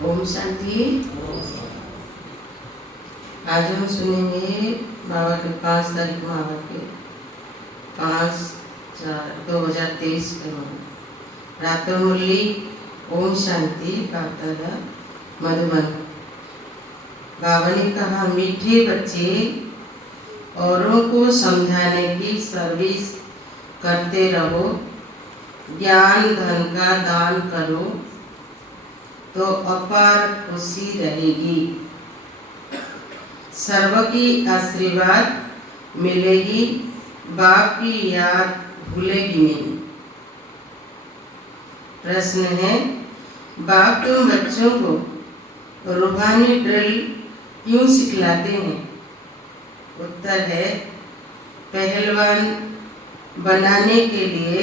ओम शांति। आज हम सुनेंगे बाबा के 5 तारीख बाबा के 5/4/2023 के रात्र मुरली ओम शांति प्रातः मधुबन। बाबा ने कहा, मीठे बच्चे औरों को समझाने की सर्विस करते रहो, ज्ञान धन का दान करो तो अपार खुशी रहेगी, सर्व की आशीर्वाद मिलेगी, बाप की याद भूलेगी नहीं। प्रश्न है, बाप तुम बच्चों को रूहानी ड्रिल क्यों सिखलाते हैं? उत्तर है, पहलवान बनाने के लिए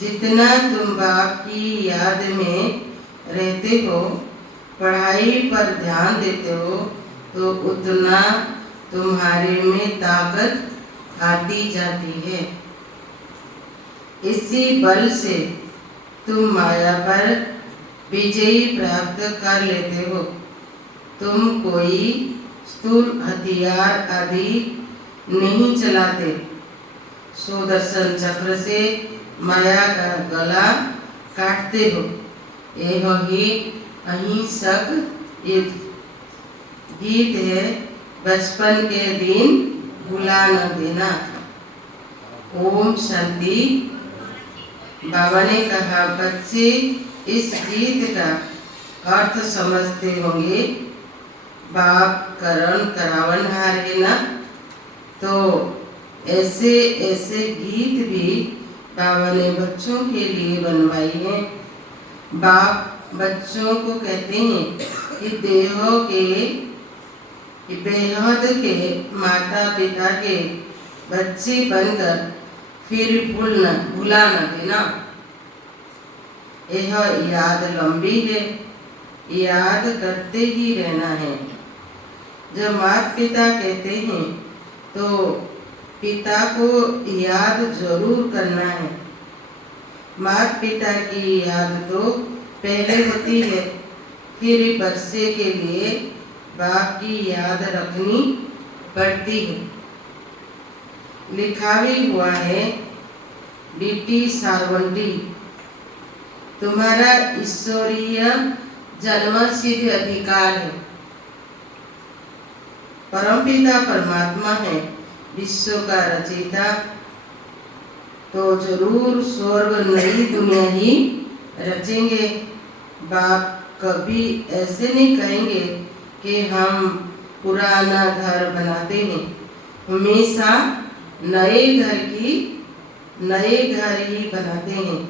जितना तुम बाप की याद में रहते हो, पढ़ाई पर ध्यान देते हो, तो उतना तुम्हारे में ताकत आती जाती है। इसी बल से तुम माया पर विजयी प्राप्त कर लेते हो। तुम कोई स्थूल हथियार आदि नहीं चलाते, सुदर्शन चक्र से माया का गला काटते हो। यह ही अहिंसक युद्ध गीत है, बचपन के दिन भुला न देना। ओम शांति। बाबा ने कहा, बच्चे इस गीत का अर्थ समझते होंगे। बाप करण करावनहार है ना, तो ऐसे ऐसे गीत भी बाबा ने बच्चों के लिए बनवाई हैं। बाप बच्चों को कहते हैं कि देहों के बेहद के माता पिता के बच्चे बनकर फिर भुला न देना। यह याद लंबी है, याद करते ही रहना है। जब माता पिता कहते हैं तो पिता को याद जरूर करना है। माता पिता की याद तो पहले होती है, फिर बच्चे के लिए बाप की याद रखनी पड़ती है। लिखा भी हुआ है, DT सारवंटी, तुम्हारा ईश्वरीय जन्मसिद्ध अधिकार है। परमपिता परमात्मा है, विश्व का रचयिता, तो जरूर स्वर्ग नई दुनिया ही रचेंगे। बाप कभी ऐसे नहीं कहेंगे कि हम पुराना घर बनाते हैं, हमेशा नए घर ही बनाते हैं।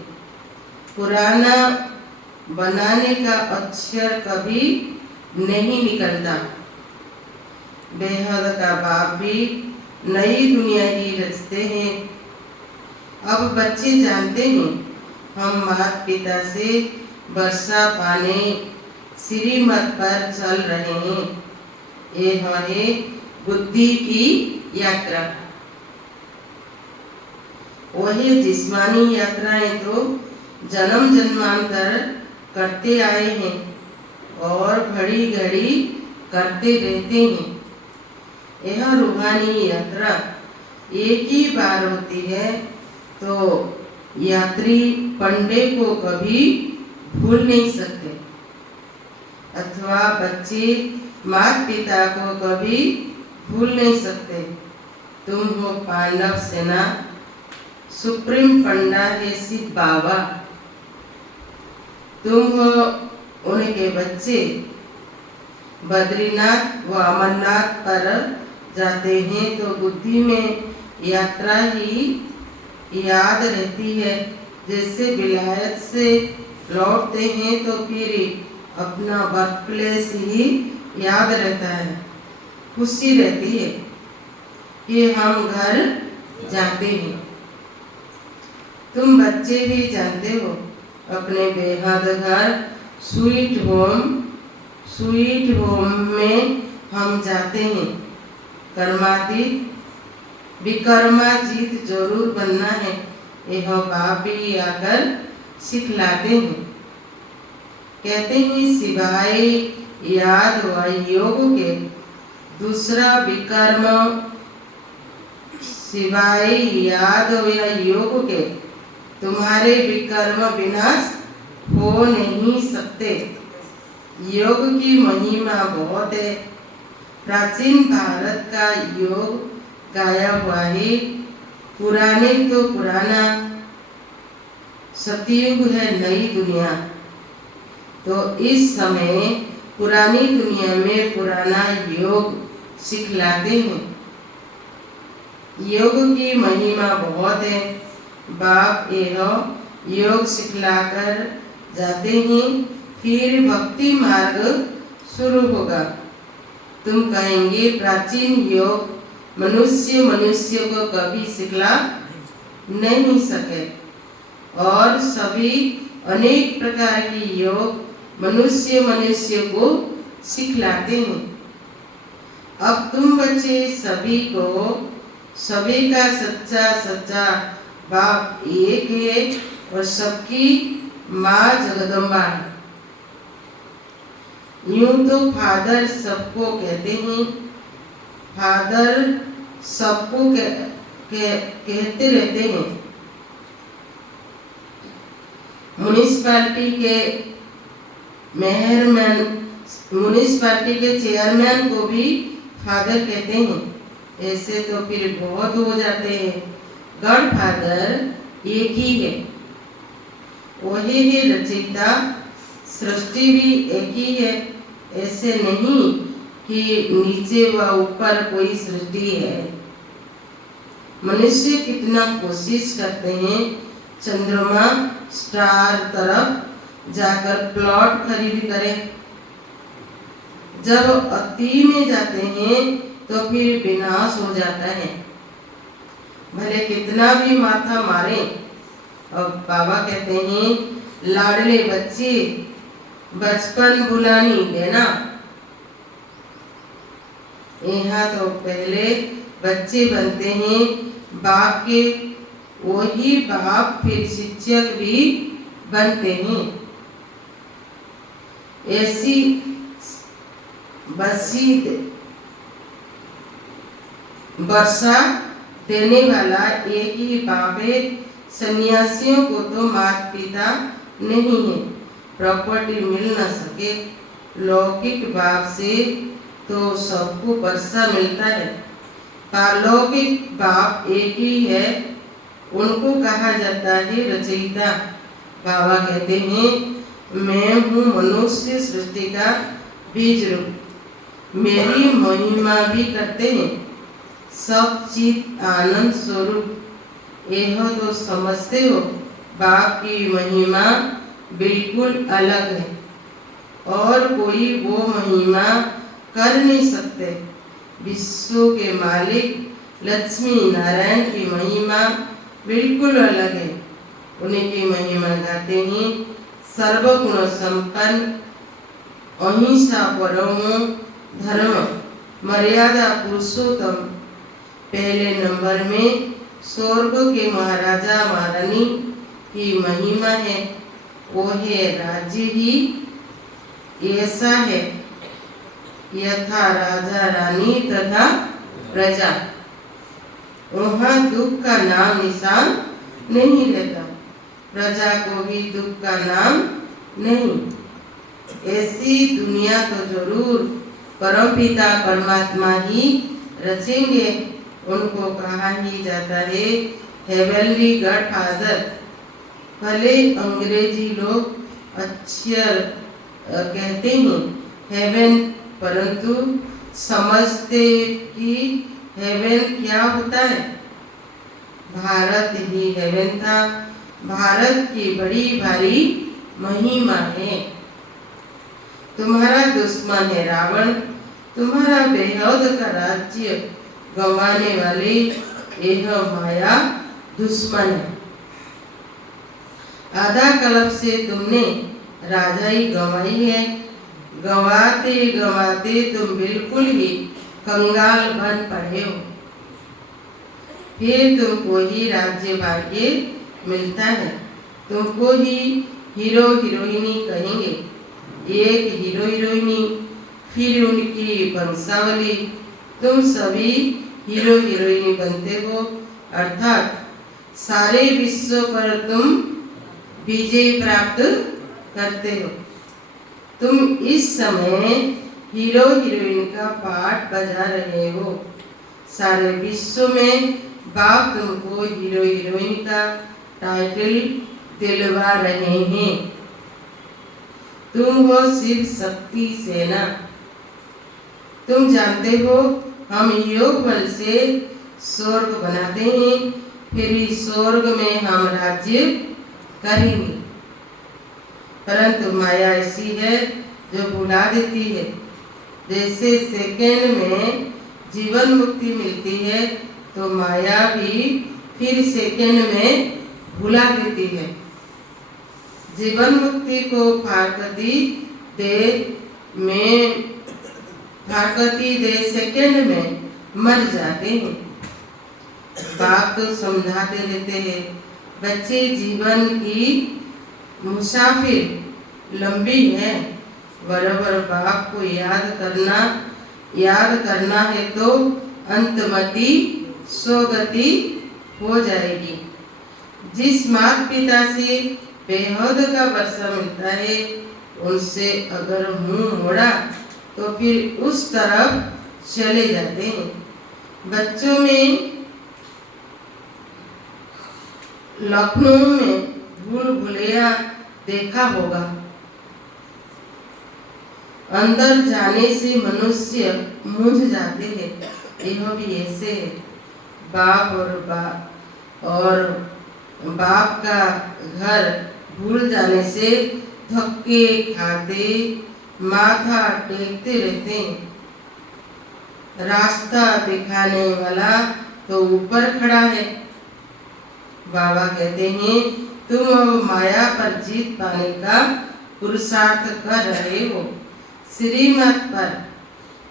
पुराना बनाने का अक्षर कभी नहीं निकलता। बेहद का बाप भी नई दुनिया ही रचते हैं। अब बच्चे जानते हैं, हम माता पिता से वर्षा पाने श्रीमत पर चल रहे हैं। यह है बुद्धि की यात्रा। वही जिस्मानी यात्राएं तो जन्म जन्मांतर करते आए हैं और घड़ी घड़ी करते रहते हैं। यह रूहानी यात्रा एक ही बार होती है, तो यात्री पंडे को कभी भूल नहीं सकते, अथवा बच्चे माता पिता को कभी भूल नहीं सकते। तुम हो पांडव सेना, सुप्रीम पंडा है शिव बाबा। तुम हो उनके बच्चे। बद्रीनाथ व अमरनाथ पर जाते हैं तो बुद्धि में यात्रा ही याद रहती है। जैसे विलायत से लौटते हैं तो फिर अपना बर्थ प्लेस ही याद रहता है। खुशी रहती है कि हम घर जाते हैं। तुम बच्चे भी जानते हो, अपने बेहद घर स्वीट होम में हम जाते हैं। कर्मातीत विकर्माजीत जरूर बनना है, यह बाप भी आकर सिखलाते हैं। कहते हैं सिवाय याद व योग के दूसरा विकर्म, सिवाय याद या योग के तुम्हारे विकर्म विनाश हो नहीं सकते। योग की महिमा बहुत है। प्राचीन भारत का योग गाया हुआ है। पुराने तो पुराना सतयुग है, नई दुनिया। तो इस समय पुरानी दुनिया में पुराना योग सिखलाते हैं। योग की महिमा बहुत है। बाप यह योग सिखलाकर जाते हैं, फिर भक्ति मार्ग शुरू होगा। तुम कहेंगे प्राचीन योग मनुष्य को कभी सिखला नहीं सके, और सभी अनेक प्रकार की योग मनुष्य को सिखलाते हैं। अब तुम बच्चे सभी का सच्चा बाप एक है और सबकी माँ जगदम्बा है। यूं तो फादर सबको कहते हैं, फादर सबको कहते रहते हैं। म्युनिसिपैलिटी के मेयरमैन, म्युनिसिपैलिटी के चेयरमैन को भी फादर कहते हैं। ऐसे तो फिर बहुत हो जाते हैं। गॉड फादर एक ही है, वही है रचयिता, सृष्टि भी एक ही है। ऐसे नहीं कि नीचे व ऊपर कोई सृष्टि है। मनुष्य कितना कोशिश करते हैं चंद्रमा स्टार तरफ जाकर प्लॉट खरीद करें। जब अति में जाते हैं तो फिर विनाश हो जाता है। भले कितना भी माथा मारे। अब बाबा कहते हैं लाडले बच्चे बचपन भुलानी देना। यहाँ तो पहले बच्चे बनते हैं बाप के, वही बाप फिर शिक्षक भी बनते हैं। ऐसी बसीद वर्षा देने वाला एक ही बाप है। सन्यासियों को तो माता पिता नहीं है, प्रॉपर्टी मिल न सके। लौकिक बाप से तो सबको वर्षा मिलता है। पारलौकिक बाप एक ही है, उनको कहा जाता है रचयिता। बाबा कहते हैं मैं हूँ मनुष्य सृष्टि का बीज रूप, मेरी महिमा भी करते हैं। सब चित आनंद स्वरूप यह तो समझते हो। बाप की महिमा बिल्कुल अलग है और कोई वो महिमा कर नहीं सकते। विश्व के मालिक लक्ष्मी नारायण की महिमा बिल्कुल अलग है। उनकी महिमा गाते हैं सर्वगुण संपन्न, अहिंसा परमो धर्म, मर्यादा पुरुषोत्तम। पहले नंबर में स्वर्ग के महाराजा महारानी की महिमा है। वो है राज्य ही ऐसा है यथा राजा रानी तथा प्रजा। वहाँ दुख का नाम निशान नहीं रहता, प्रजा को भी दुख का नाम नहीं। ऐसी दुनिया तो जरूर परमपिता परमात्मा ही रचेंगे। उनको कहा ही जाता है हेवनली गॉड फादर। भले अंग्रेजी लोग अक्षर कहते हैं हेवन, परंतु समझते कि हेवन क्या होता है। भारत ही हेवन था। भारत की बड़ी भारी महिमा है। तुम्हारा दुश्मन है रावण, तुम्हारा बेहद का राज्य गंवाने वाले यह माया दुश्मन है। आधा कल्प से तुमने राजाई गंवाई है। गंवाते गंवाते तुम बिल्कुल ही कंगाल बन पड़े हो। फिर तुमको ही राज्य भाग्य मिलता है, तुमको ही हीरो हीरोइनी कहेंगे। एक हीरो हीरोइनी, फिर उनकी वंशावली। तुम सभी हीरो हीरोइनी बनते हो, अर्थात सारे विश्व पर तुम विजय प्राप्त करते हो। तुम इस समय हीरो हीरोइन का पाठ बजा रहे हो। सारे विश्व में बाप तुमको हीरो हीरोइन का टाइटल दिलवा रहे हैं। तुम हो शिव शक्ति सेना। तुम जानते हो हम योग बल से स्वर्ग बनाते हैं, फिर इस स्वर्ग में हम राज्य करेंगे। परंतु माया ऐसी है जो भुला देती है। जैसे सेकंड में जीवन मुक्ति मिलती है, तो माया भी फिर सेकंड में भुला देती है। जीवन मुक्ति को फारकती दे सेकंड में मर जाते हैं। बाप तो समझाते रहते हैं, बच्चे जीवन की मुसाफिर लंबी है, बराबर बाप को याद करना है तो अंतमति स्वगति हो जाएगी। जिस माता पिता से बेहद का वर्षा मिलता है, उनसे अगर मुंह मोड़ा तो फिर उस तरफ चले जाते हैं। बच्चों में लखनऊ में भूल भुलैया देखा होगा। अंदर जाने से मनुष्य मूझ जाते हैं। यह भी ऐसे है। बाप और बाप का घर भूल जाने से धक्के खाते माथा टेकते रहते हैं। रास्ता दिखाने वाला तो ऊपर खड़ा है। बाबा कहते हैं तुम अब माया पर जीत पाने का पुरुषार्थ कर रहे हो, श्रीमत पर।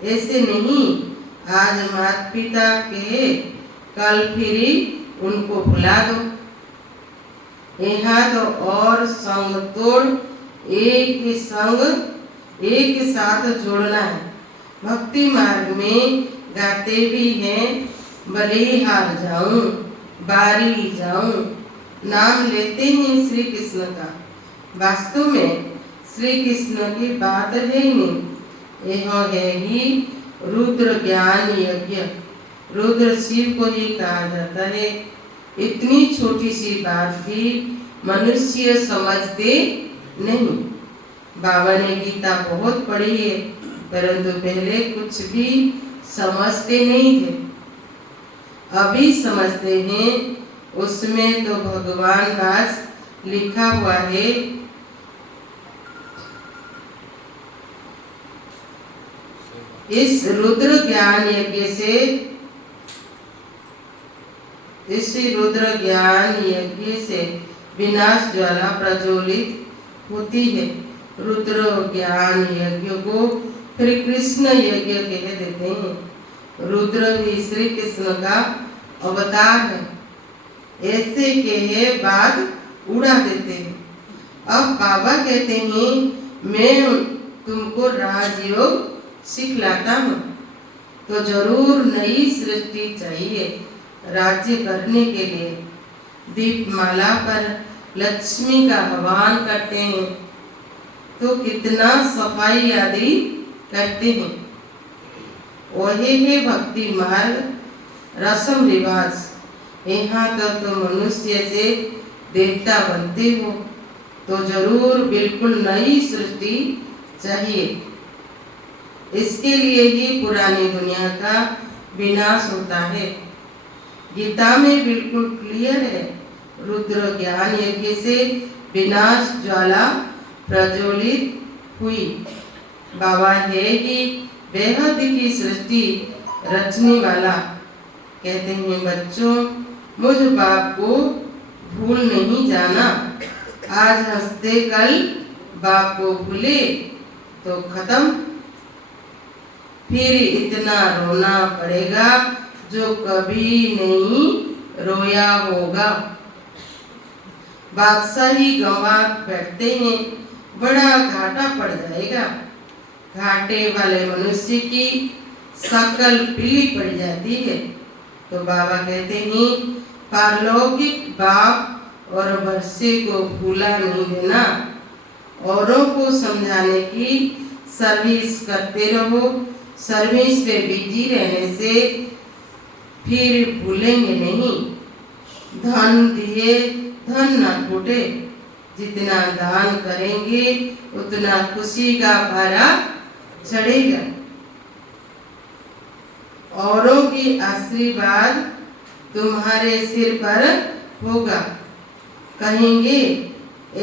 ऐसे नहीं आज माता पिता के, कल फिर उनको भुला दो। यहाँ तो और संग तोड़ एक साथ जोड़ना है। भक्ति मार्ग में गाते भी हैं, बलिहार जाऊं बारी जाऊं, नाम लेते हैं श्री कृष्ण का। वास्तव में श्री कृष्ण की बात है ही नहीं। यह है ही रुद्र ज्ञान यज्ञ। रुद्र शिव को ही कहा जाता है। इतनी छोटी सी बात भी मनुष्य समझते नहीं। बाबा ने गीता बहुत पढ़ी है, परंतु पहले कुछ भी समझते नहीं थे। अभी समझते हैं। उसमें तो भगवान दास लिखा हुआ है, इस रुद्र ज्ञान यज्ञ से, इसी रुद्र ज्ञान यज्ञ से विनाश ज्वाला प्रज्वलित होती है। रुद्र ज्ञान यज्ञ को फिर कृष्ण यज्ञ कह देते हैं। रुद्र भी श्री कृष्ण का अवतार है। ऐसे कहे बाद उड़ा देते हैं। अब बाबा कहते हैं मैं तुमको राजयोग सिखलाता हूँ, तो जरूर नई सृष्टि चाहिए राज्य करने के लिए। दीपमाला पर लक्ष्मी का आह्वान करते हैं तो कितना सफाई आदि करते हैं। वही है भक्ति मार्ग रस्म रिवाज। यहाँ तो मनुष्य से देवता बनते हो तो जरूर बिल्कुल नई सृष्टि चाहिए। इसके लिए ही पुरानी दुनिया का विनाश होता है। गीता में बिल्कुल क्लियर है, रुद्र ज्ञान यज्ञ से विनाश ज्वाला प्रज्वलित हुई। बाबा है कि बेहद की सृष्टि रचने वाला। कहते हैं बच्चों, मुझ बाप को भूल नहीं जाना। आज हंसते कल बाप को भूले तो खत्म। फिर इतना रोना पड़ेगा जो कभी नहीं रोया होगा। बादशाही गंवा बैठते हैं, बड़ा घाटा पड़ जाएगा। जाएगा। घाटे वाले मनुष्य की शकल पीली पड़ जाती है। तो बाबा कहते हैं पारलौकिक बाप और वर्षे को भूला नहीं देना, औरों को समझाने की सर्विस करते रहो। सर्विस में बिजी रहने से फिर भूलेंगे नहीं। धन दिए धन न टूटे, जितना दान करेंगे उतना खुशी का पारा चढ़ेगा। औरों की आशीर्वाद तुम्हारे सिर पर होगा। कहेंगे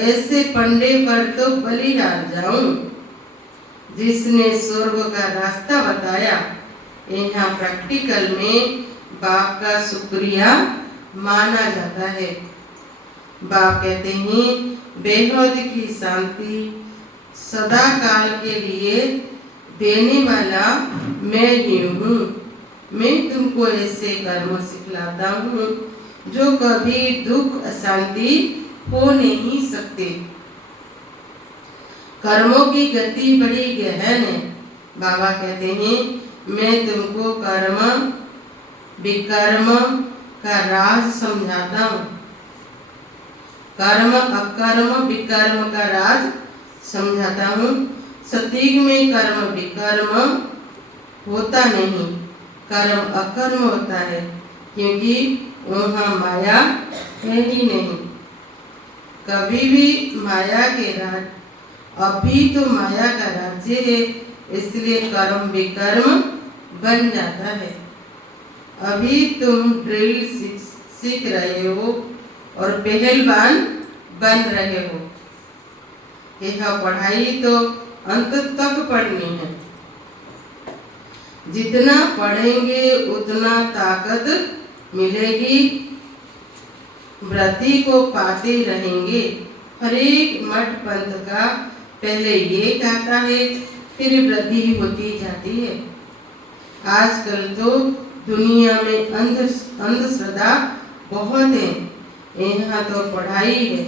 ऐसे पंडे पर तो बलिहार जाऊं जिसने स्वर्ग का रास्ता बताया। यहाँ प्रैक्टिकल में बाप का शुक्रिया माना जाता है। बाप कहते हैं बेहद की शांति सदा काल के लिए देने वाला मैं ही हूँ। मैं तुमको ऐसे कर्म सिखलाता हूँ जो कभी दुख अशांति हो नहीं सकते। कर्मों की गति बड़ी गहन है। बाबा कहते हैं मैं तुमको कर्म विकर्म का राज समझाता हूँ। कर्म अकर्म विकर्म का राज समझाता हूँ। सतयुग में कर्म विकर्म होता नहीं, कर्म अकर्म होता है, क्योंकि वहाँ माया है ही नहीं। कभी भी माया के राज, अभी तो माया का राज्य है, इसलिए कर्म विकर्म बन जाता है। अभी तुम ड्रिल सीख रहे हो और पहलवान बन रहे हो। यह पढ़ाई तो अंत तक पढ़नी है। जितना पढ़ेंगे उतना ताकत मिलेगी, व्रति को पाते रहेंगे। हर एक मठ पंथ का पहले ये कहता है, फिर वृद्धि होती जाती है। आजकल तो दुनिया में अंधश्रद्धा बहुत है। यहाँ तो पढ़ाई है,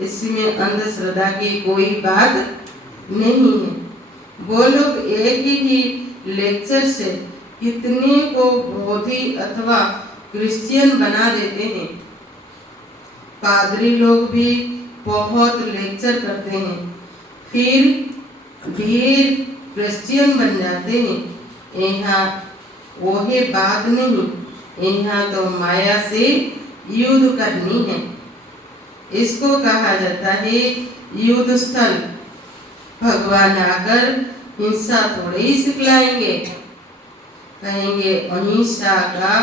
इसमें अंधश्रद्धा की कोई बात नहीं है। वो लोग एक ही लेक्चर से कितने को बौद्धि अथवा क्रिश्चियन बना देते हैं। पादरी लोग भी बहुत लेक्चर करते हैं, फिर ढेर क्रिश्चियन बन जाते हैं। यहाँ वो है बात नहीं, यहाँ तो माया से युद्ध करनी है। इसको कहा जाता है युद्ध स्थल। भगवान आकर हिंसा थोड़े ही सिखलाएंगे, कहेंगे अहिंसा का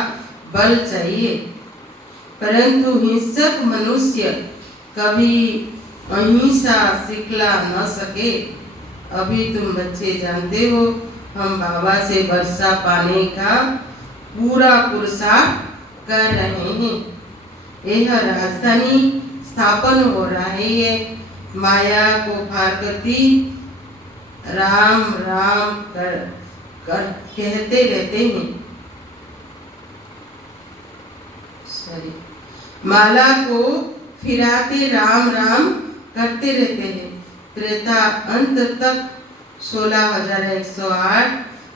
बल चाहिए, परंतु हिंसक मनुष्य कभी अहिंसा सिखला न सके। अभी तुम बच्चे जानते हो, हम बाबा से वर्षा पाने का पूरा पुरुषार्थ कर रहे हैं। यह राजधानी स्थापन हो रही है। माया को भारगति राम राम कर कहते रहते हैं। सॉरी, माला को फिराते राम राम करते रहते हैं। त्रेता अंत तक 16,108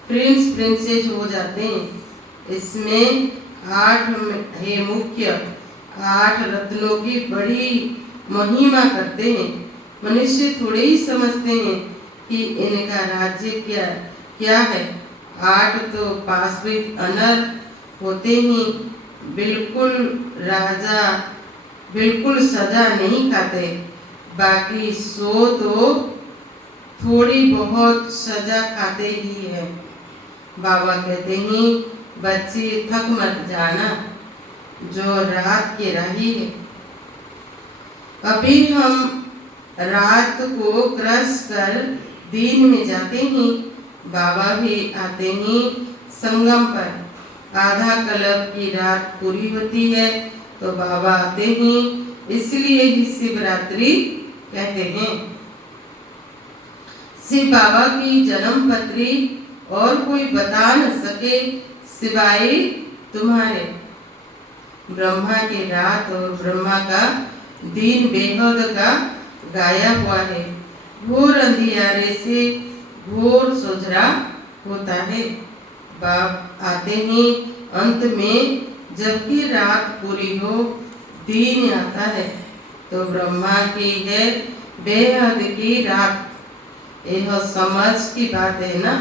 प्रिंस प्रिंसेस हो जाते हैं। इसमें 8 है मुख्य, 8 रत्नों की बड़ी महिमा करते हैं। मनुष्य थोड़े ही समझते हैं कि इनका राज्य क्या है। 8 तो पाशविक अनर होते ही बिल्कुल राजा, बिल्कुल सजा नहीं खाते। बाकी 100 तो थोड़ी बहुत सजा खाते ही है। बाबा कहते हैं बच्चे थक मत जाना, जो रात के राही है। अभी हम रात को क्रश कर दिन में जाते हैं। बाबा भी आते हैं संगम पर। आधा कल्प की रात पूरी होती है तो बाबा आते हैं, इसलिए ही शिवरात्रि कहते हैं। शिव बाबा की जन्म पत्री और कोई बता न सके सिवाय तुम्हारे। ब्रह्मा की रात और ब्रह्मा का दिन बेहद का गाया हुआ है। घोर अंधियारे से घोर सुधरा होता है। बाप आते ही अंत में जबकि रात पूरी हो दिन आता है, तो ब्रह्मा की है बेहद की रात। यह समझ की बात है ना।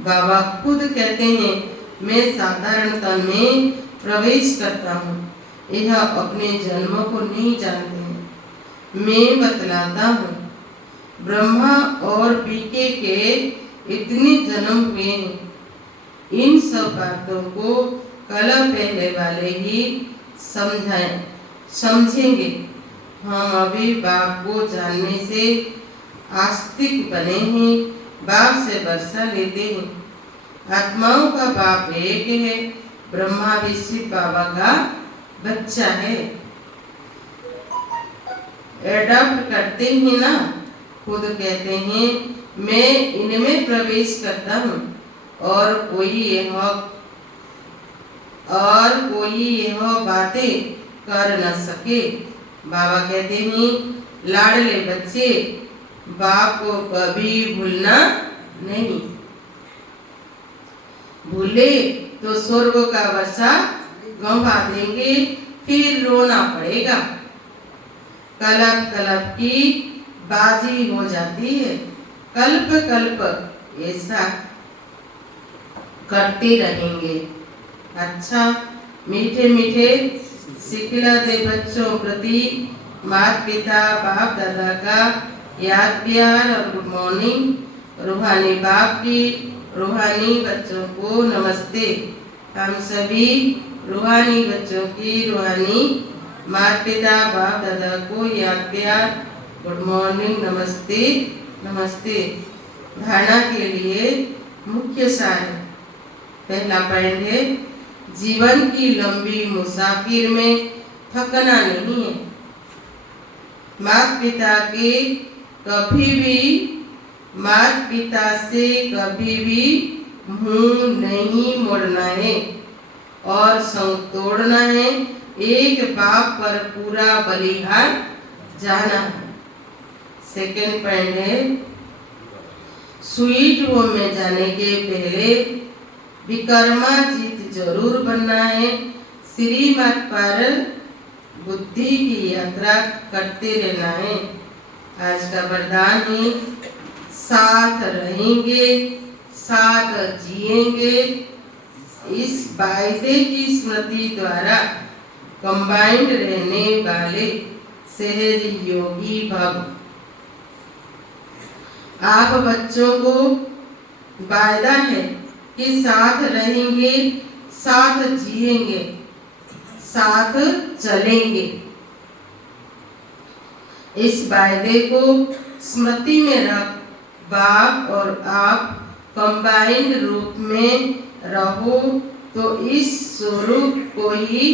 बाबा खुद कहते हैं, मैं साधारणता में प्रवेश करता हूँ। यह अपने जन्म को नहीं जानते हैं, मैं बतलाता हूँ। ब्रह्मा और बीके के इतने जन्म हुए हैं, इन सब बातों को कल पहले वाले ही समझेंगे। हम अभी बाप को जानने से आस्तिक बने हैं, बाप से वर्षा लेते हैं। आत्माओं का बाप एक है, ब्रह्मा भी शिव बाबा का बच्चा है। एडॉप्ट करते ही ना, खुद कहते हैं मैं इनमें प्रवेश करता हूँ और कोई यह बातें कर न सके। बाबा कहते हैं, लाडले बच्चे बाप को कभी भूलना नहीं, भूले तो स्वर्ग का वर्षा गंवा देंगे, फिर रोना पड़ेगा। कल्प कल्प की बाजी हो जाती है, कल्प कल्प ऐसा करते रहेंगे। अच्छा, मीठे मीठे सिखला दे बच्चों प्रति माता पिता बाप दादा का याद प्यार और गुड मॉर्निंग। रूहानी बाप की रूहानी बच्चों को नमस्ते। हम सभी रूहानी बच्चों की रूहानी माता पिता बाप दादा को याद प्यार गुड मॉर्निंग, नमस्ते नमस्ते। धारणा के लिए मुख्य सार। पहला पॉइंट है, जीवन की लंबी मुसाफिर में थकना नहीं है। माता पिता से कभी भी मुंह नहीं मोड़ना है और संग तोड़ना है। एक बाप पर पूरा बलिहार जाना है। सेकेंड पॉइंट है, स्वीट होम में जाने के पहले विकर्माजीत जरूर बनना है। श्रीमत पर बुद्धि की यात्रा करते रहना है। आज का वरदान है, साथ रहेंगे साथ जिएंगे। इस वायदे की स्मृति द्वारा कंबाइंड रहने वाले सहज योगी भव। आप बच्चों को वायदा है कि साथ रहेंगे साथ जिएंगे साथ चलेंगे। इस वायदे को स्मृति में रख बाप और आप कंबाइंड रूप में रहो, तो इस स्वरूप को ही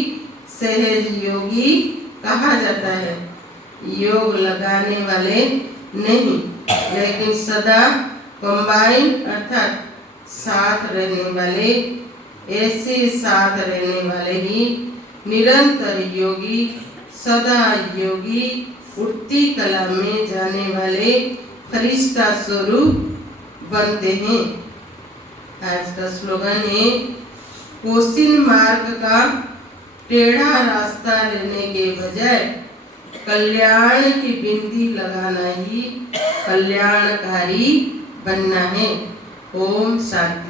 सहज योगी कहा जाता है। योग लगाने वाले नहीं, लेकिन सदा कंबाइंड अर्थात साथ रहने वाले। ऐसे साथ रहने वाले ही निरंतर योगी, सदा योगी, उठती कला में जाने वाले फरिश्ता स्वरूप बनते हैं। आज का स्लोगन है, कोशिन मार्ग का टेढ़ा रास्ता लेने के बजाय कल्याण की बिंदी लगाना ही कल्याणकारी बनना है। ओम शांति।